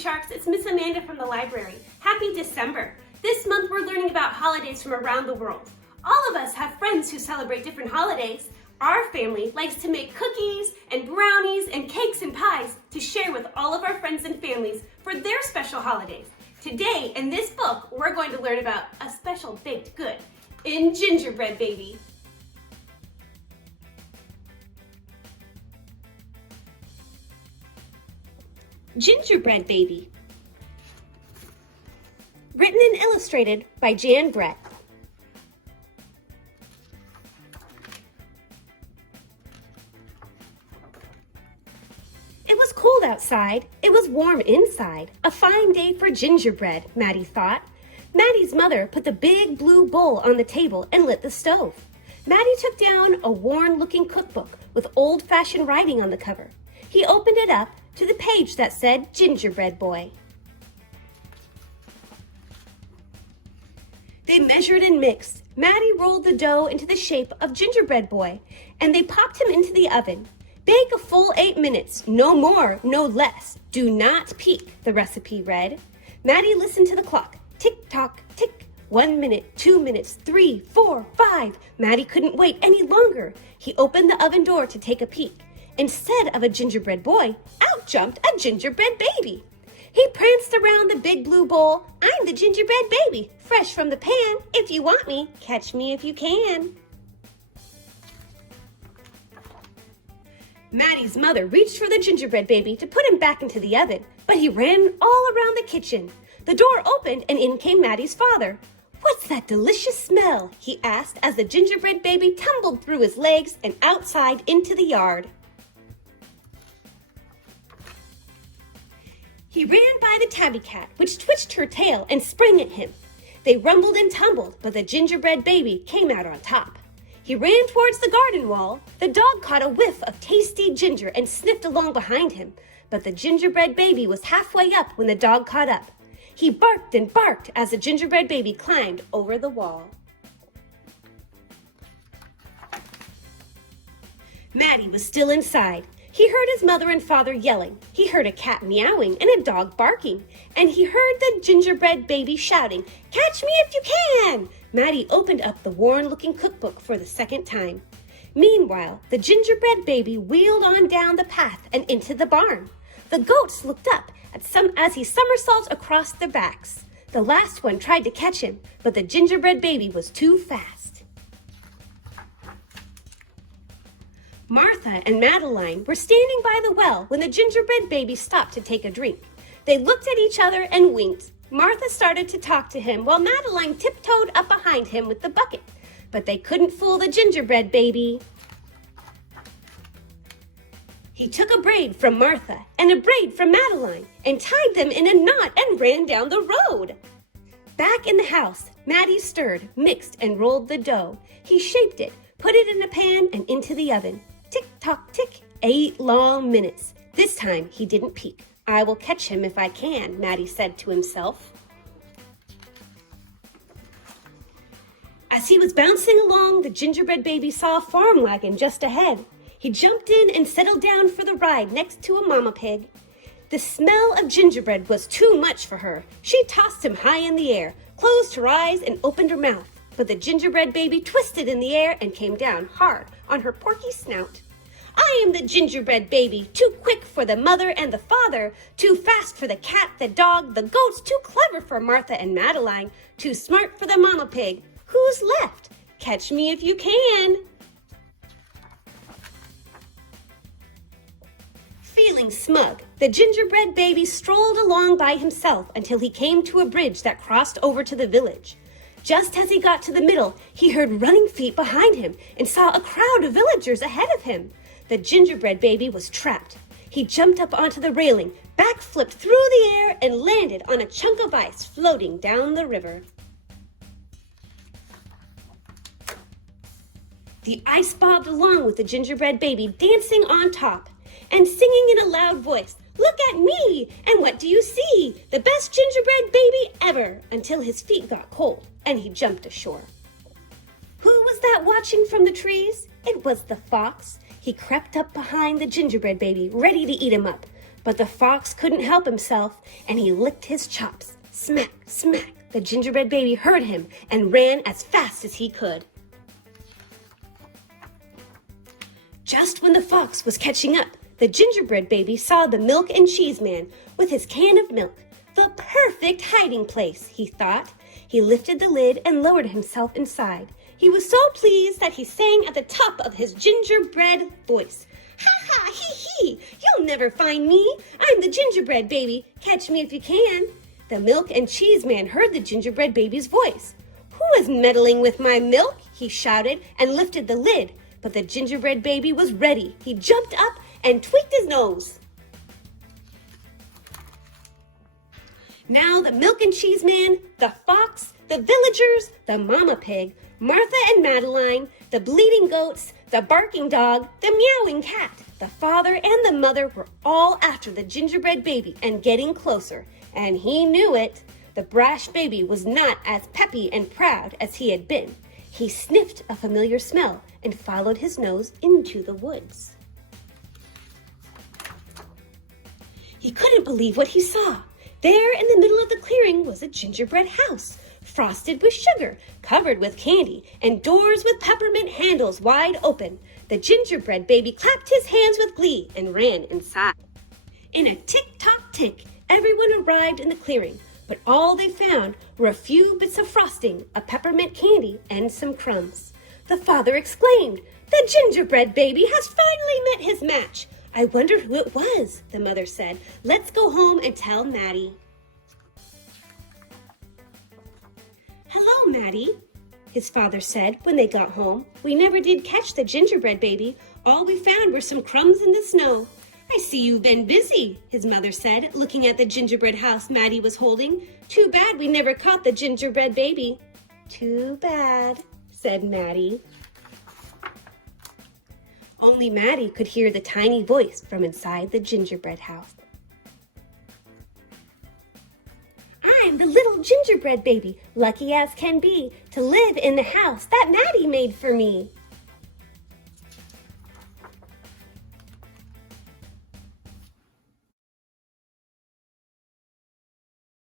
Sharks, it's Miss Amanda from the library. Happy December! This month we're learning about holidays from around the world. All of us have friends who celebrate different holidays. Our family likes to make cookies and brownies and cakes and pies to share with all of our friends and families for their special holidays. Today, in this book, we're going to learn about a special baked good in Gingerbread Baby. Gingerbread Baby. Written and illustrated by Jan Brett. It was cold outside. It was warm inside. A fine day for gingerbread, Matti thought. Matti's mother put the big blue bowl on the table and lit the stove. Matti took down a worn-looking cookbook with old-fashioned writing on the cover. He opened it up to the page that said Gingerbread Boy. They measured and mixed. Matti rolled the dough into the shape of Gingerbread Boy, and they popped him into the oven. Bake a full 8 minutes, no more, no less. Do not peek, the recipe read. Matti listened to the clock. Tick-tock, tick. 1 minute, 2 minutes, 3, 4, 5. Matti couldn't wait any longer. He opened the oven door to take a peek. Instead of a gingerbread boy, out jumped a gingerbread baby. He pranced around the big blue bowl. I'm the gingerbread baby, fresh from the pan. If you want me, catch me if you can. Matti's mother reached for the gingerbread baby to put him back into the oven, but he ran all around the kitchen. The door opened and in came Matti's father. What's that delicious smell? He asked as the gingerbread baby tumbled through his legs and outside into the yard. He ran by the tabby cat, which twitched her tail and sprang at him. They rumbled and tumbled, but the gingerbread baby came out on top. He ran towards the garden wall. The dog caught a whiff of tasty ginger and sniffed along behind him, but the gingerbread baby was halfway up when the dog caught up. He barked and barked as the gingerbread baby climbed over the wall. Matti was still inside. He heard his mother and father yelling. He heard a cat meowing and a dog barking. And he heard the gingerbread baby shouting, "Catch me if you can!" Matti opened up the worn-looking cookbook for the second time. Meanwhile, the gingerbread baby wheeled on down the path and into the barn. The goats looked up as he somersaulted across their backs. The last one tried to catch him, but the gingerbread baby was too fast. Martha and Madeline were standing by the well when the gingerbread baby stopped to take a drink. They looked at each other and winked. Martha started to talk to him while Madeline tiptoed up behind him with the bucket. But they couldn't fool the gingerbread baby. He took a braid from Martha and a braid from Madeline and tied them in a knot and ran down the road. Back in the house, Matti stirred, mixed, and rolled the dough. He shaped it, put it in a pan and into the oven. Tick-tock, tick, 8 long minutes. This time he didn't peek. I will catch him if I can, Matti said to himself. As he was bouncing along, the gingerbread baby saw a farm wagon just ahead. He jumped in and settled down for the ride next to a mama pig. The smell of gingerbread was too much for her. She tossed him high in the air, closed her eyes, and opened her mouth. But the gingerbread baby twisted in the air and came down hard on her porky snout. I am the gingerbread baby, too quick for the mother and the father, too fast for the cat, the dog, the goats, too clever for Martha and Madeline, too smart for the mama pig. Who's left? Catch me if you can. Feeling smug, the gingerbread baby strolled along by himself until he came to a bridge that crossed over to the village. Just as he got to the middle, he heard running feet behind him and saw a crowd of villagers ahead of him. The gingerbread baby was trapped. He jumped up onto the railing, backflipped through the air, and landed on a chunk of ice floating down the river. The ice bobbed along with the gingerbread baby dancing on top and singing in a loud voice, "Look at me! And what do you see? The best gingerbread baby ever!" until his feet got cold and he jumped ashore. Who was that watching from the trees? It was the fox. He crept up behind the gingerbread baby, ready to eat him up. But the fox couldn't help himself, and he licked his chops. Smack, smack. The gingerbread baby heard him and ran as fast as he could. Just when the fox was catching up, the gingerbread baby saw the milk and cheese man with his can of milk. The perfect hiding place, he thought. He lifted the lid and lowered himself inside. He was so pleased that he sang at the top of his gingerbread voice. Ha ha, hee hee, you'll never find me. I'm the gingerbread baby. Catch me if you can. The milk and cheese man heard the gingerbread baby's voice. Who is meddling with my milk? He shouted and lifted the lid. But the gingerbread baby was ready. He jumped up and tweaked his nose. Now the milk and cheese man, the fox, the villagers, the mama pig, Martha and Madeline, the bleating goats, the barking dog, the meowing cat, the father and the mother were all after the gingerbread baby and getting closer. And he knew it. The brash baby was not as peppy and proud as he had been. He sniffed a familiar smell and followed his nose into the woods. He couldn't believe what he saw. There in the middle of the clearing was a gingerbread house, frosted with sugar, covered with candy, and doors with peppermint handles wide open. The gingerbread baby clapped his hands with glee and ran inside. In a tick-tock-tick, everyone arrived in the clearing, but all they found were a few bits of frosting, a peppermint candy, and some crumbs. The father exclaimed, "The gingerbread baby has finally met his match." "I wonder who it was," the mother said. "Let's go home and tell Matti." "Hello, Matti," his father said when they got home. "We never did catch the gingerbread baby. All we found were some crumbs in the snow." "I see you've been busy," his mother said, looking at the gingerbread house Matti was holding. "Too bad we never caught the gingerbread baby." "Too bad," said Matti. Only Matti could hear the tiny voice from inside the gingerbread house. "I'm the little gingerbread baby, lucky as can be, to live in the house that Matti made for me."